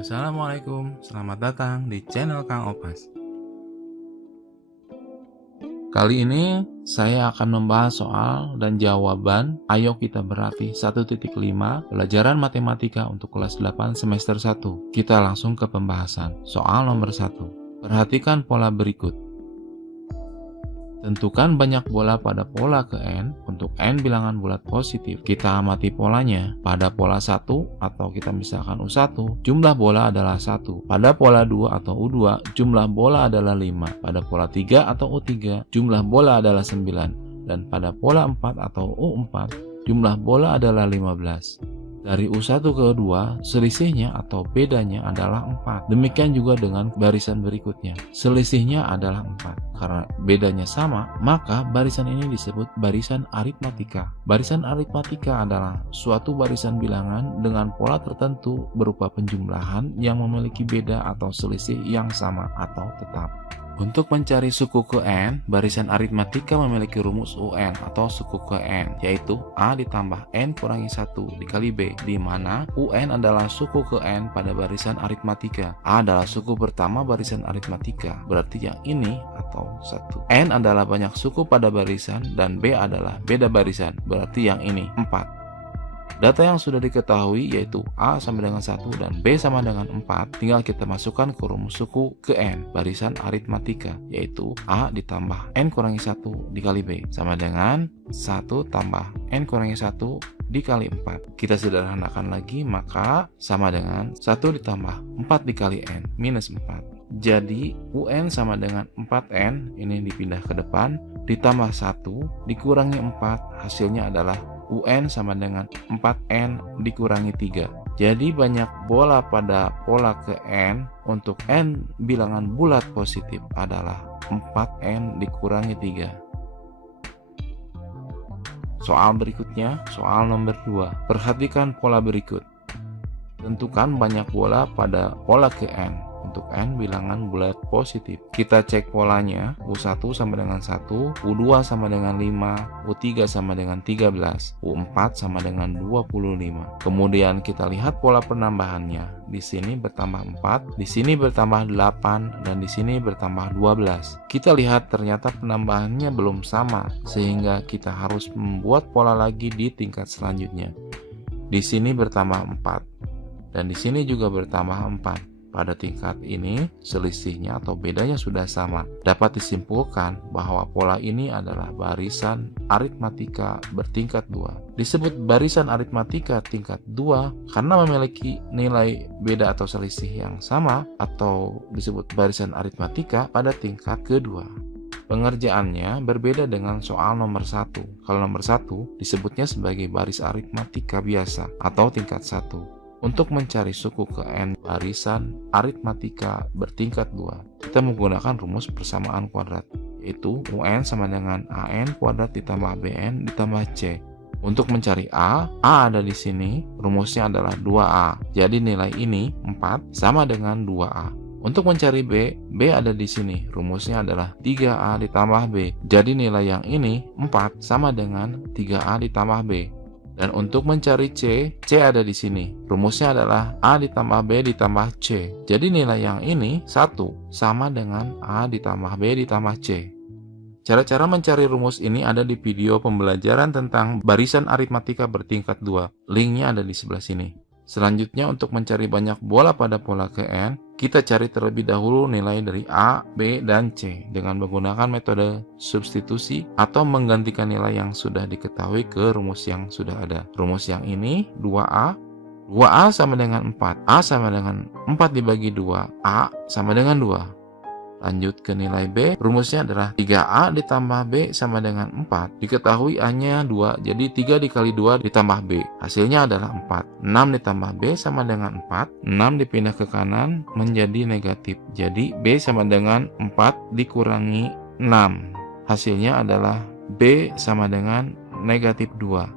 Assalamualaikum, selamat datang di channel Kang Opas. Kali ini saya akan membahas soal dan jawaban Ayo Kita Berlatih 1.5 Pelajaran Matematika untuk kelas 8 semester 1. Kita langsung ke pembahasan. Soal nomor 1. Perhatikan pola berikut. Tentukan banyak bola pada pola ke N untuk N bilangan bulat positif. Kita amati polanya. Pada pola 1 atau kita misalkan U1, jumlah bola adalah 1. Pada pola 2 atau U2, jumlah bola adalah 5. Pada pola 3 atau U3, jumlah bola adalah 9. Dan pada pola 4 atau U4, jumlah bola adalah 15. Dari U1 ke U2, selisihnya atau bedanya adalah 4. Demikian juga dengan barisan berikutnya. Selisihnya adalah 4. Karena bedanya sama, maka barisan ini disebut barisan aritmatika. Barisan aritmatika adalah suatu barisan bilangan dengan pola tertentu berupa penjumlahan yang memiliki beda atau selisih yang sama atau tetap. Untuk mencari suku ke N, barisan aritmatika memiliki rumus UN atau suku ke N, yaitu A ditambah N kurangi 1 dikali B, di mana UN adalah suku ke N pada barisan aritmatika. A adalah suku pertama barisan aritmatika, berarti yang ini atau 1. N adalah banyak suku pada barisan dan B adalah beda barisan, berarti yang ini 4. Data yang sudah diketahui yaitu A sama dengan 1 dan B sama dengan 4, tinggal kita masukkan ke rumus suku ke N, barisan aritmatika, yaitu A ditambah N kurangi 1 dikali B, sama dengan 1 tambah N kurangi 1 dikali 4. Kita sederhanakan lagi, maka sama dengan 1 ditambah 4 dikali N, minus 4. Jadi UN sama dengan 4N, ini dipindah ke depan, ditambah 1 dikurangi 4, hasilnya adalah UN sama dengan 4N dikurangi 3. Jadi banyak bola pada pola ke N untuk N bilangan bulat positif adalah 4N dikurangi 3. Soal berikutnya, soal nomor 2. Perhatikan pola berikut. Tentukan banyak bola pada pola ke N untuk N bilangan bulat positif. Kita cek polanya, U1 sama dengan 1, U2 sama dengan 5, U3 sama dengan 13, U4 sama dengan 25. Kemudian kita lihat pola penambahannya. Di sini bertambah 4, di sini bertambah 8, dan di sini bertambah 12. Kita lihat ternyata penambahannya belum sama, sehingga kita harus membuat pola lagi di tingkat selanjutnya. Di sini bertambah 4, dan di sini juga bertambah 4. Pada tingkat ini, selisihnya atau bedanya sudah sama. Dapat disimpulkan bahwa pola ini adalah barisan aritmatika bertingkat 2. Disebut barisan aritmatika tingkat 2 karena memiliki nilai beda atau selisih yang sama, atau disebut barisan aritmatika pada tingkat kedua. Pengerjaannya berbeda dengan soal nomor 1. Kalau nomor 1 disebutnya sebagai baris aritmatika biasa atau tingkat 1. Untuk mencari suku ke N barisan aritmatika bertingkat 2, kita menggunakan rumus persamaan kuadrat, yaitu UN sama dengan AN kuadrat ditambah BN ditambah C. Untuk mencari A ada di sini, rumusnya adalah 2A. Jadi nilai ini 4 sama dengan 2A. Untuk mencari B ada di sini, rumusnya adalah 3A ditambah B. Jadi nilai yang ini 4 sama dengan 3A ditambah B. Dan untuk mencari C ada di sini. Rumusnya adalah A ditambah B ditambah C. Jadi nilai yang ini 1 sama dengan A ditambah B ditambah C. Cara-cara mencari rumus ini ada di video pembelajaran tentang barisan aritmatika bertingkat 2. Linknya ada di sebelah sini. Selanjutnya, untuk mencari banyak bola pada pola ke N, kita cari terlebih dahulu nilai dari A, B, dan C dengan menggunakan metode substitusi atau menggantikan nilai yang sudah diketahui ke rumus yang sudah ada. Rumus yang ini 2A. 2A sama dengan 4. A sama dengan 4 dibagi 2. A sama dengan 2. Lanjut ke nilai B, rumusnya adalah 3A ditambah B sama dengan 4. Diketahui A-nya 2, jadi 3 dikali 2 ditambah B. Hasilnya adalah 4. 6 ditambah B sama dengan 4. 6 dipindah ke kanan menjadi negatif. Jadi B sama dengan 4 dikurangi 6. Hasilnya adalah B sama dengan negatif 2.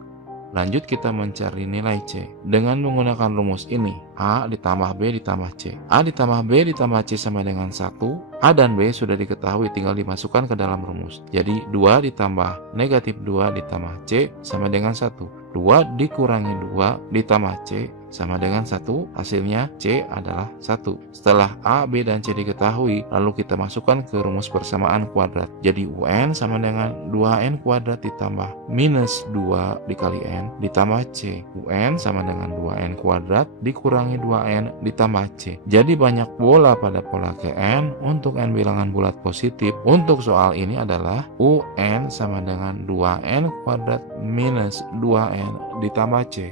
Lanjut kita mencari nilai C dengan menggunakan rumus ini. A ditambah B ditambah C. A ditambah B ditambah C sama dengan 1. A dan B sudah diketahui, tinggal dimasukkan ke dalam rumus. Jadi 2 ditambah negatif 2 ditambah C sama dengan 1. 2 dikurangi 2 ditambah C sama dengan 1, hasilnya C adalah 1. Setelah A, B, dan C diketahui, lalu kita masukkan ke rumus persamaan kuadrat. Jadi UN sama dengan 2N kuadrat ditambah minus 2 dikali N ditambah C. UN sama dengan 2N kuadrat dikurangi 2N ditambah C. Jadi banyak bola pada pola ke N untuk N bilangan bulat positif. Untuk soal ini adalah UN sama dengan 2N kuadrat minus 2N ditambah C.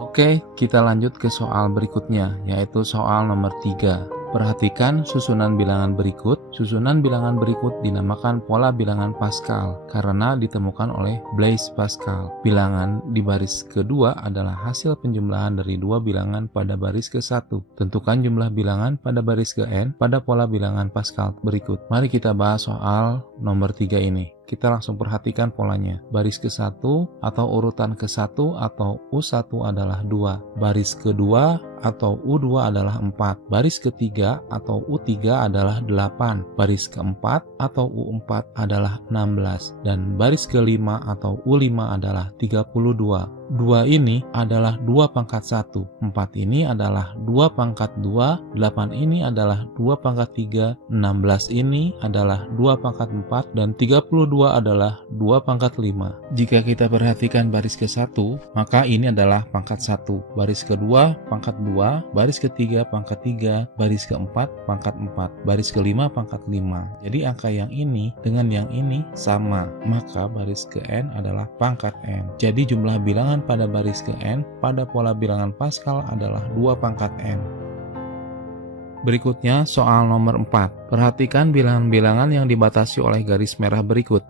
Oke, kita lanjut ke soal berikutnya, yaitu soal nomor 3. Perhatikan susunan bilangan berikut. Susunan bilangan berikut dinamakan pola bilangan Pascal karena ditemukan oleh Blaise Pascal. Bilangan di baris kedua adalah hasil penjumlahan dari dua bilangan pada baris ke-1. Tentukan jumlah bilangan pada baris ke-n pada pola bilangan Pascal berikut. Mari kita bahas soal nomor 3 ini. Kita langsung perhatikan polanya. Baris ke-1 atau urutan ke-1 atau U1 adalah 2. Baris kedua atau U2 adalah 4. Baris ketiga atau U3 adalah 8. Baris keempat atau U4 adalah 16. Dan baris kelima atau U5 adalah 32. 2 ini adalah 2 pangkat 1, 4 ini adalah 2 pangkat 2, 8 ini adalah 2 pangkat 3, 16 ini adalah 2 pangkat 4, dan 32 adalah 2 pangkat 5. Jika kita perhatikan baris ke-1, maka ini adalah pangkat 1, baris kedua pangkat 2, baris ketiga pangkat 3, baris keempat pangkat 4, baris kelima pangkat 5. Jadi angka yang ini dengan yang ini sama, maka baris ke-n adalah pangkat n. Jadi jumlah bilangan pada baris ke-n pada pola bilangan Pascal adalah 2 pangkat n. Berikutnya soal nomor 4. Perhatikan bilangan-bilangan yang dibatasi oleh garis merah berikut.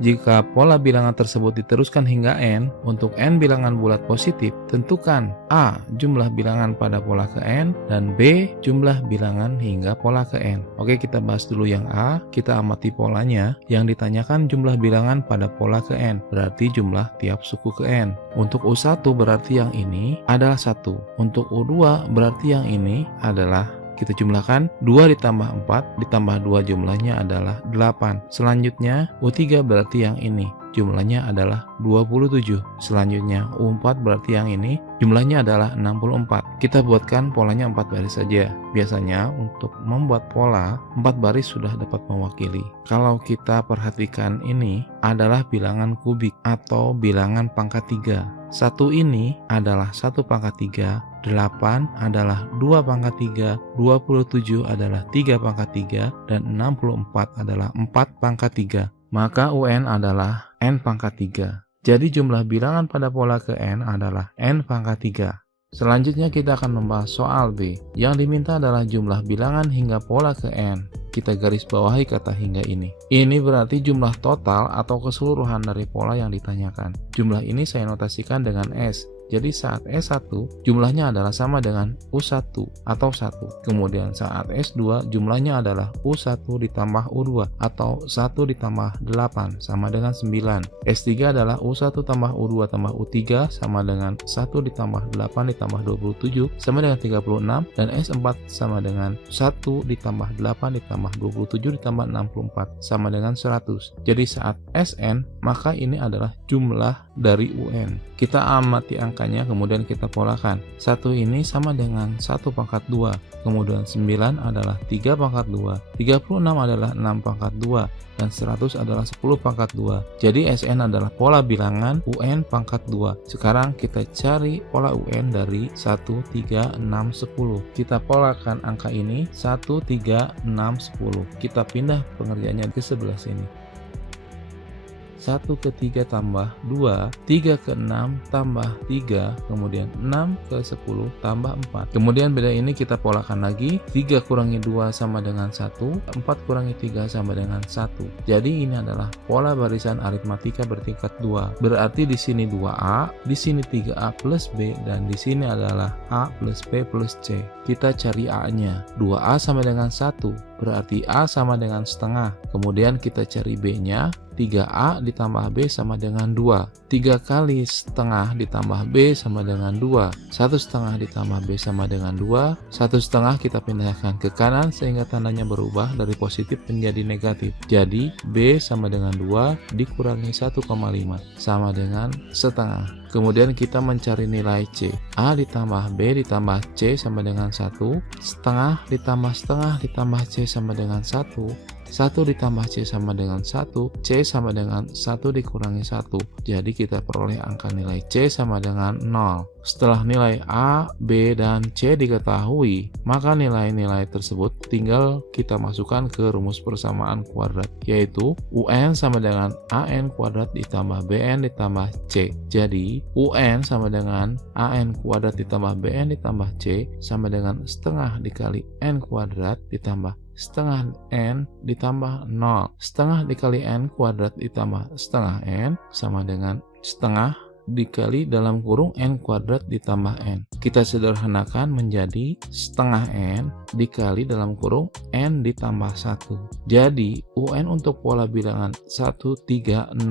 Jika pola bilangan tersebut diteruskan hingga n, untuk n bilangan bulat positif, tentukan A. Jumlah bilangan pada pola ke n, dan B. Jumlah bilangan hingga pola ke n. Oke, kita bahas dulu yang A. Kita amati polanya. Yang ditanyakan jumlah bilangan pada pola ke n, berarti jumlah tiap suku ke n. Untuk U1 berarti yang ini adalah 1. Untuk U2 berarti yang ini adalah, kita jumlahkan 2 ditambah 4 ditambah 2 jumlahnya adalah 8. Selanjutnya U3 berarti yang ini, jumlahnya adalah 27. Selanjutnya U4 berarti yang ini, jumlahnya adalah 64. Kita buatkan polanya 4 baris saja. Biasanya untuk membuat pola 4 baris sudah dapat mewakili. Kalau kita perhatikan, ini adalah bilangan kubik atau bilangan pangkat 3. 1 ini adalah 1 pangkat 3, 8 adalah 2 pangkat 3, 27 adalah 3 pangkat 3, dan 64 adalah 4 pangkat 3. Maka UN adalah n pangkat 3. Jadi jumlah bilangan pada pola ke n adalah n pangkat 3. Selanjutnya kita akan membahas soal B. Yang diminta adalah jumlah bilangan hingga pola ke n. Kita garis bawahi kata hingga ini. Ini berarti jumlah total atau keseluruhan dari pola yang ditanyakan. Jumlah ini saya notasikan dengan S. Jadi saat S1 jumlahnya adalah sama dengan U1 atau 1. Kemudian saat S2 jumlahnya adalah U1 ditambah U2 atau 1 ditambah 8 sama dengan 9. S3 adalah U1 tambah U2 tambah U3 sama dengan 1 ditambah 8 ditambah 27 sama dengan 36. Dan S4 sama dengan 1 ditambah 8 ditambah 27 ditambah 64 sama dengan 100. Jadi saat Sn maka ini adalah jumlah dari UN. Kita amati angkanya, kemudian kita polakan. 1 ini sama dengan 1 pangkat 2, kemudian 9 adalah 3 pangkat 2, 36 adalah 6 pangkat 2, dan 100 adalah 10 pangkat 2. Jadi Sn adalah pola bilangan UN pangkat 2. Sekarang kita cari pola UN dari 1, 3, 6, 10. Kita polakan angka ini 1, 3, 6, 10. Kita pindah pengerjaannya ke sebelah sini. 1 ke 3 tambah 2, 3 ke 6 tambah 3, kemudian 6 ke 10 tambah 4. Kemudian beda ini kita polakan lagi, 3 kurangi 2 sama dengan 1, 4 kurangi 3 sama dengan 1. Jadi ini adalah pola barisan aritmatika bertingkat 2. Berarti di sini 2A, di sini 3A plus B, dan di sini adalah A plus B plus C. Kita cari A-nya. 2A sama dengan 1, berarti A sama dengan setengah. Kemudian kita cari B-nya, 3A ditambah B sama dengan 2. 3 kali setengah ditambah B sama dengan 2. 1/2 ditambah B sama dengan 2. 1/2 kita pindahkan ke kanan sehingga tandanya berubah dari positif menjadi negatif. Jadi B sama dengan 2 dikurangi 1,5 sama dengan setengah. Kemudian kita mencari nilai C. A ditambah B ditambah C sama dengan 1. Setengah ditambah setengah ditambah C sama dengan 1. 1 ditambah C sama dengan 1. C sama dengan 1 dikurangi 1. Jadi kita peroleh angka nilai C sama dengan 0. Setelah nilai A, B, dan C diketahui, maka nilai-nilai tersebut tinggal kita masukkan ke rumus persamaan kuadrat, yaitu UN sama dengan AN kuadrat ditambah BN ditambah C. Jadi UN sama dengan AN kuadrat ditambah BN ditambah C sama dengan setengah dikali N kuadrat ditambah setengah N ditambah 0. Setengah dikali N kuadrat ditambah setengah N sama dengan setengah dikali dalam kurung N kuadrat ditambah N. Kita sederhanakan menjadi setengah N dikali dalam kurung N ditambah 1. Jadi UN untuk pola bilangan 1, 3, 6,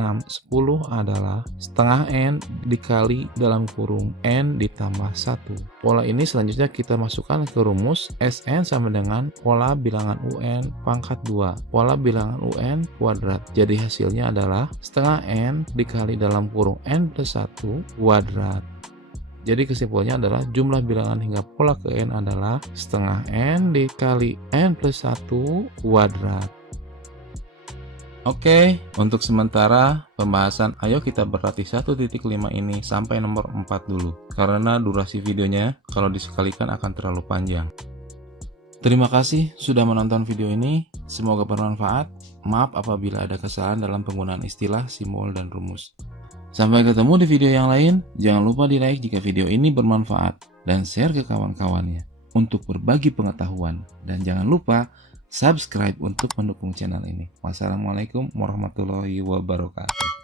10 adalah setengah N dikali dalam kurung N ditambah 1. Pola ini selanjutnya kita masukkan ke rumus SN sama dengan pola bilangan UN pangkat 2. Pola bilangan UN kuadrat. Jadi hasilnya adalah setengah N dikali dalam kurung N plus 1 kuadrat. Jadi kesimpulannya adalah jumlah bilangan hingga pola ke N adalah setengah N dikali N plus 1 kuadrat. Oke, untuk sementara pembahasan ayo kita berlatih 1.5 ini sampai nomor 4 dulu. Karena durasi videonya kalau disekalikan akan terlalu panjang. Terima kasih sudah menonton video ini. Semoga bermanfaat. Maaf apabila ada kesalahan dalam penggunaan istilah, simbol, dan rumus. Sampai ketemu di video yang lain. Jangan lupa di like jika video ini bermanfaat dan share ke kawan-kawannya untuk berbagi pengetahuan. Dan jangan lupa subscribe untuk mendukung channel ini. Wassalamualaikum warahmatullahi wabarakatuh.